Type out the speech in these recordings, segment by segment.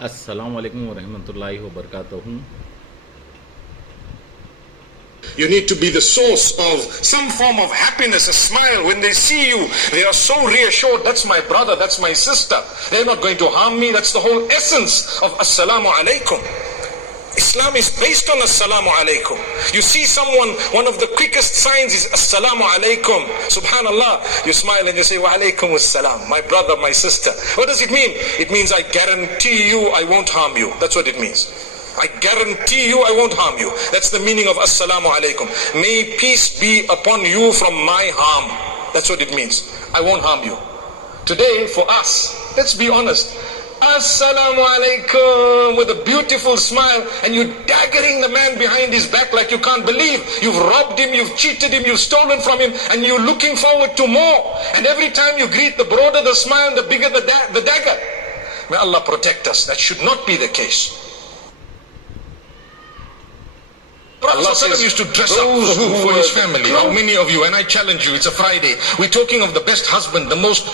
अस्सलाम वालेकुम वरहमतुल्लाहि वबरकातुहू। You need to be the source of some form of happiness, a smile. When they see you, they are so reassured, that's my brother, that's my sister. They're not going to harm me. That's the whole essence of Assalamu alaikum. Islam is based on Assalamu alaikum. You see someone, one of the quickest signs is Assalamu alaikum. Subhanallah. You smile and you say, Wa alaikum assalam, my brother, my sister. What does it mean? It means I guarantee you I won't harm you. That's what it means. I guarantee you I won't harm you. That's the meaning of Assalamu alaikum. May peace be upon you from my harm. That's what it means. I won't harm you. Today for us, let's be honest, Assalamu alaikum with a beautiful smile, and you're daggering the man behind his back like you can't believe. You've robbed him, you've cheated him, you've stolen from him, and you're looking forward to more. And every time you greet, the broader the smile, the bigger the dagger. May Allah protect us. That should not be the case. Allah used to dress up for his family. How many of you, and I challenge you, it's a Friday, we're talking of the best husband, the most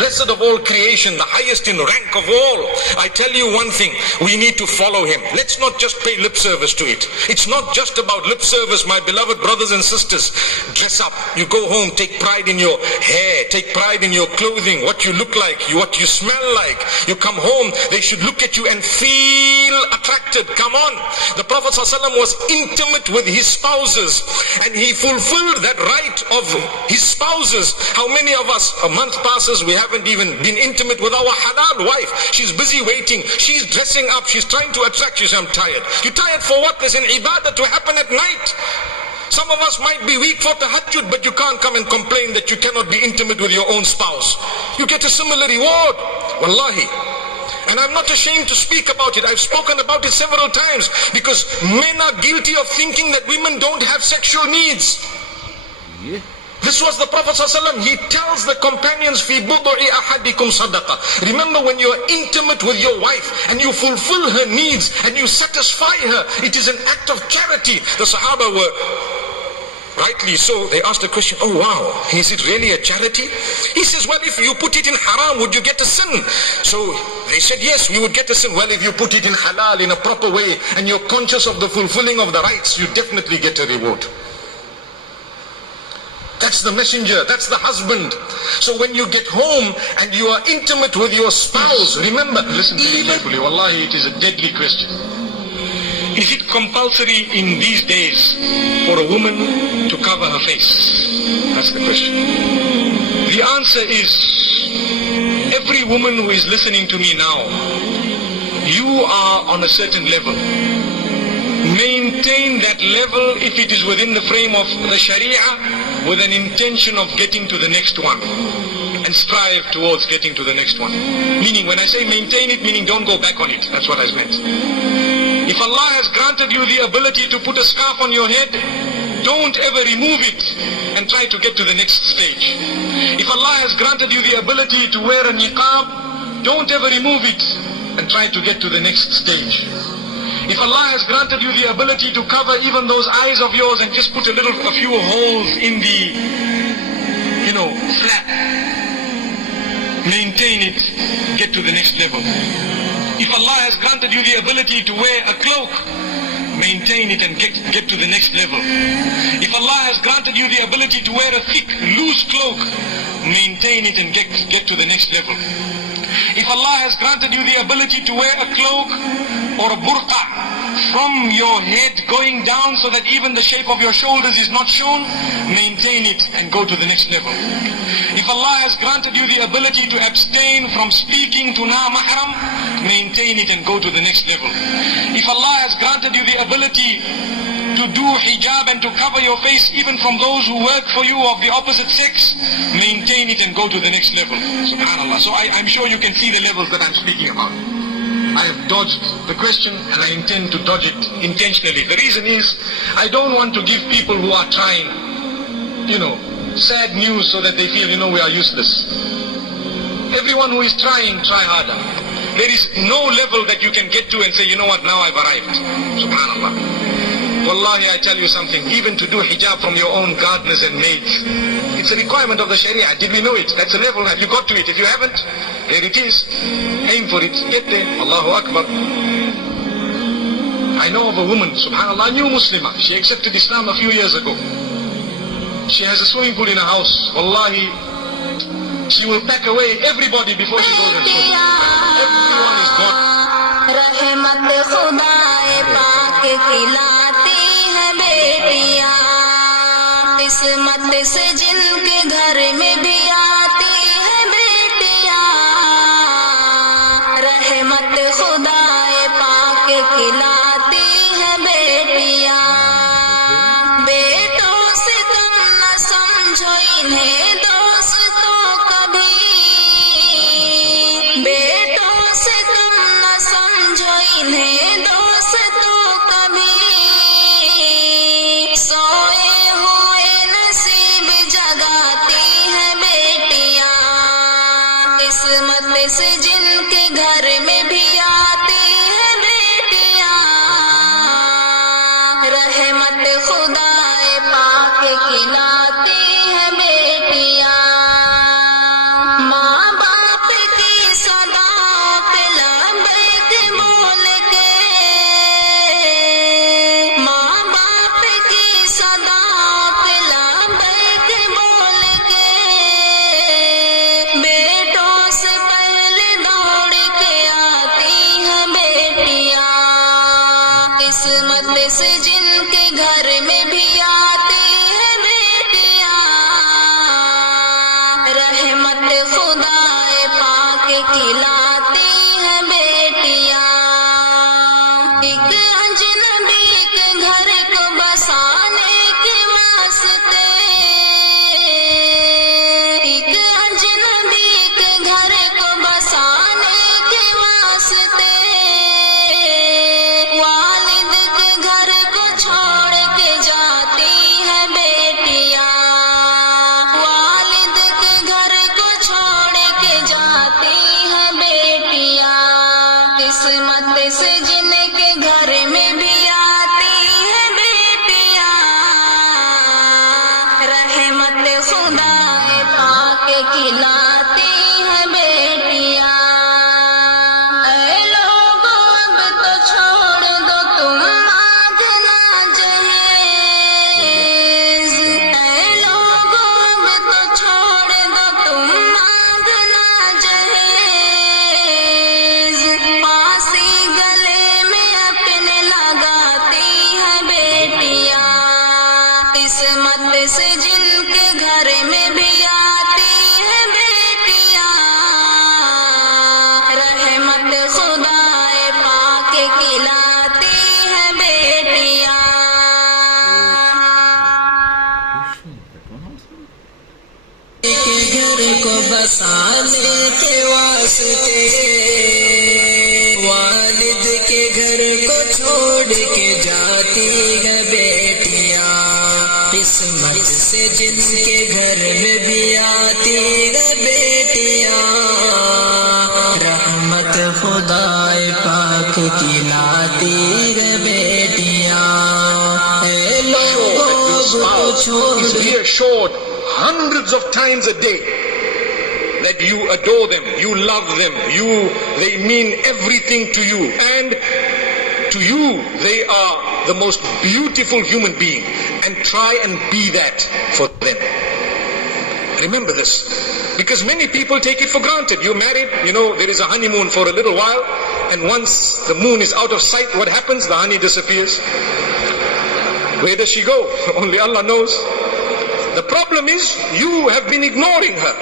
blessed of all creation, the highest in rank of all. I tell you one thing, we need to follow him. Let's not just pay lip service to it. It's not just about lip service, my beloved brothers and sisters. Dress up. You go home, take pride in your hair, take pride in your clothing, what you look like, what you smell like. You come home, they should look at you and feel attracted. Come on. The Prophet ﷺ was intimate with his spouses, and he fulfilled that right of his spouses. How many of us, a month passes, we haven't even been intimate with our halal wife? She's busy waiting, she's dressing up, she's trying to attract you. Say, I'm tired. You're tired for what? There's an ibadah to happen at night. Some of us might be weak for tahajjud, but you can't come and complain that you cannot be intimate with your own spouse. You get a similar reward. Wallahi. And I'm not ashamed to speak about it. I've spoken about it several times, because men are guilty of thinking that women don't have sexual needs. Yeah. This was the Prophet ﷺ. He tells the companions, Fi budu'i ahadikum sadaqa. Remember, when you're intimate with your wife and you fulfill her needs and you satisfy her, it is an act of charity. The Sahaba were rightly so. They asked the question, oh wow, is it really a charity? He says, well, if you put it in haram, would you get a sin? So they said, yes, we would get a sin. Well, if you put it in halal in a proper way and you're conscious of the fulfilling of the rights, you definitely get a reward. That's the messenger, that's the husband. So when you get home and you are intimate with your spouse, remember, listen very carefully, wallahi, it is a deadly question. Is it compulsory in these days for a woman to cover her face? That's the question. The answer is, every woman who is listening to me now, you are on a certain level. Maintain that level if it is within the frame of the Sharia, with an intention of getting to the next one, and strive towards getting to the next one. Meaning, when I say maintain it, meaning don't go back on it. That's what I meant. If Allah has granted you the ability to put a scarf on your head, don't ever remove it and try to get to the next stage. If Allah has granted you the ability to wear a niqab, don't ever remove it and try to get to the next stage. If Allah has granted you the ability to cover even those eyes of yours and just put a few holes in the, flap, maintain it, get to the next level. If Allah has granted you the ability to wear a cloak, maintain it and get to the next level. If Allah has granted you the ability to wear a thick, loose cloak, maintain it and get to the next level. If Allah has granted you the ability to wear a cloak or a burqa from your head going down so that even the shape of your shoulders is not shown, maintain it and go to the next level. If Allah has granted you the ability to abstain from speaking to na-mahram, maintain it and go to the next level. If Allah has granted you the ability to do hijab and to cover your face even from those who work for you of the opposite sex, maintain it and go to the next level. Subhanallah. So I'm sure you can see the levels that I'm speaking about. I have dodged the question and I intend to dodge it intentionally. The reason is, I don't want to give people who are trying, sad news so that they feel, we are useless. Everyone who is trying, try harder. There is no level that you can get to and say, you know what, now I've arrived. Subhanallah. Wallahi, I tell you something, even to do hijab from your own gardeners and maids, it's a requirement of the Sharia. Did we know it? That's a level. Have you got to it? If you haven't, here it is. Aim for it. Get there. Allahu Akbar. I know of a woman, subhanAllah, new Muslimah. She accepted Islam a few years ago. She has a swimming pool in her house. Wallahi, she will pack away everybody before she goes and swim. Everyone is gone. रहमत खुदाए पाक खिलाती है बेटियां, किस्मत से जिनके घर में भी आती है बेटियां, रहमत खुदाए पाक खिलाती है बेटियां। बेटों से तुम न समझो इन्हें दोस्तों कभी, बेटों से तुम न समझो इन्हें दोस्तों कभी, सोए हुए नसीब जगाती है बेटियां, किस्मत से जिनके घर में भी आती है बेटियां, रहमत खुदाए पाक खिलाती है बेटियां। माँ बाप की सदाओं पे लबैक बोल के, माँ बाप की सदाओं पे लबैक बोल के, बेटों से पहले दौड़ के आती है बेटियां, किस्मत से जिनके घर में भी आती है बेटियां, रहमत खुदाए पाक खिलाती है बेटियां। एक अजनबी के घर को बसाने के वास्ते, एक अजनबी के घर को बसाने के वास्ते, वालिद के घर को छोड़ के जाती है बेटियां, वालिद के घर को छोड़ के जाती है बेटियां, किस्मत से जिनके घर में भी आती है बेटियां, रहमत खुदाए पाक खिलाती है बेटियां। ऐ लोगों अब तो छोड़ दो तुम मांगना जहेज, ऐ लोगों अब तो छोड़ दो तुम मांगना जहेज, फांसी गले में अपने लगाती है बेटियां, किस्मत से जिनके घर में भी आती है बेटियां, रहमत खुदाए पाक खिलाती है बेटियां। के घर को बसाने के वास्ते, वालिद के घर को छोड़ के जाती है बेटियां, किस्मत से जिनके घर में भी आती है बेटियां, रहमत खुदाए पाक खिलाती है बेटियां। ऐ लोगों को छोड़ Please be assured hundreds of times a day that you adore them, you love them, they mean everything to you, and to you they are the most beautiful human being, and try and be that for them. Remember this, because many people take it for granted. You're married, there is a honeymoon for a little while, and once the moon is out of sight, what happens? The honey disappears. Where does she go? Only Allah knows. The problem is you have been ignoring her.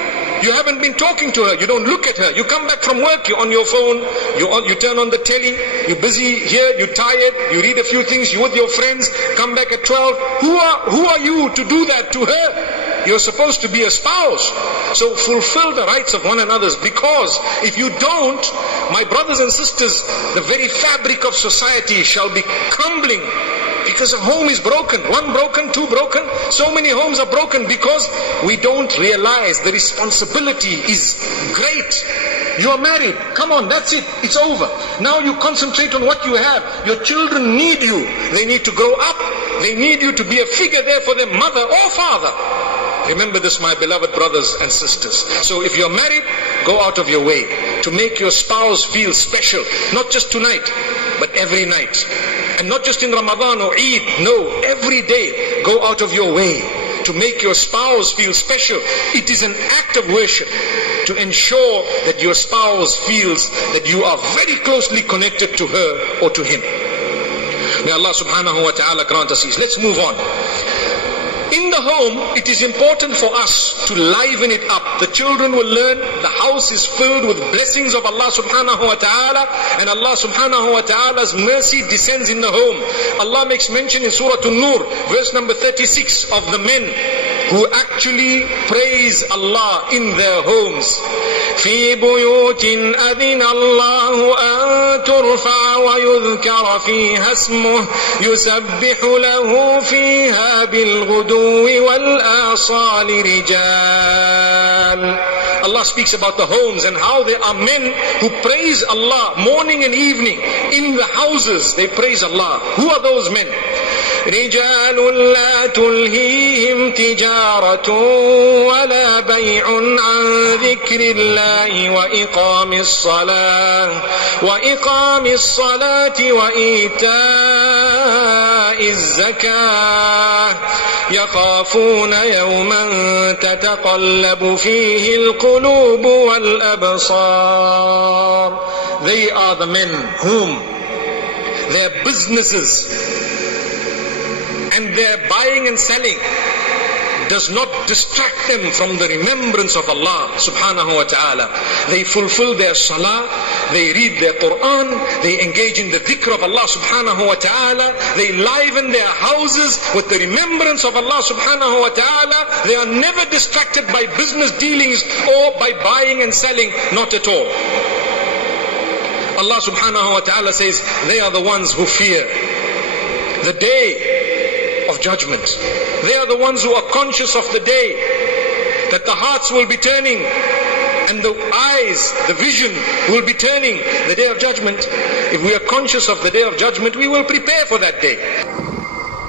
You haven't been talking to her. You don't look at her. You come back from work, you're on your phone, you turn on the telly, you're busy here, you're tired, you read a few things, you're with your friends, come back at 12. Who are you to do that to her? You're supposed to be a spouse. So fulfill the rights of one another, because if you don't, my brothers and sisters, the very fabric of society shall be crumbling. Because a home is broken, one broken, two broken, so many homes are broken because we don't realize the responsibility is great. You are married. Come on, that's it. It's over. Now you concentrate on what you have. Your children need you. They need to grow up. They need you to be a figure there for their mother or father. Remember this, my beloved brothers and sisters. So if you're married, go out of your way to make your spouse feel special. Not just tonight, but every night. And not just in Ramadan or Eid. No, every day. Go out of your way to make your spouse feel special. It is an act of worship to ensure that your spouse feels that you are very closely connected to her or to him. May Allah subhanahu wa ta'ala grant us ease. Let's move on. In the home, it is important for us to liven it up. The children will learn the house is filled with blessings of Allah subhanahu wa ta'ala, and Allah subhanahu wa ta'ala's mercy descends in the home. Allah makes mention in Surah An-Nur, verse number 36, of the men who actually praise Allah in their homes. في بيوت أذن الله أن ترفع ويذكر فيها اسمه يسبح له فيها بالغدو والآصال رجال. Allah speaks about the homes and how there are men who praise Allah morning and evening. In the houses they praise Allah. Who are those men? رجال لا تلهيهم تجارة ولا بيع عن ذكر الله وإقام الصلاة وإيتاء الزكاة يخافون يوما تتقلب فيه القلوب والأبصار. They are the men whom their businesses and their buying and selling does not distract them from the remembrance of Allah subhanahu wa ta'ala. They fulfill their salah, they read their Quran, they engage in the dhikr of Allah subhanahu wa ta'ala, they liven their houses with the remembrance of Allah subhanahu wa ta'ala. They are never distracted by business dealings or by buying and selling, not at all. Allah subhanahu wa ta'ala says they are the ones who fear the day of judgment. They are the ones who are conscious of the day, that the hearts will be turning and the eyes, the vision will be turning the day of judgment. If we are conscious of the day of judgment, we will prepare for that day.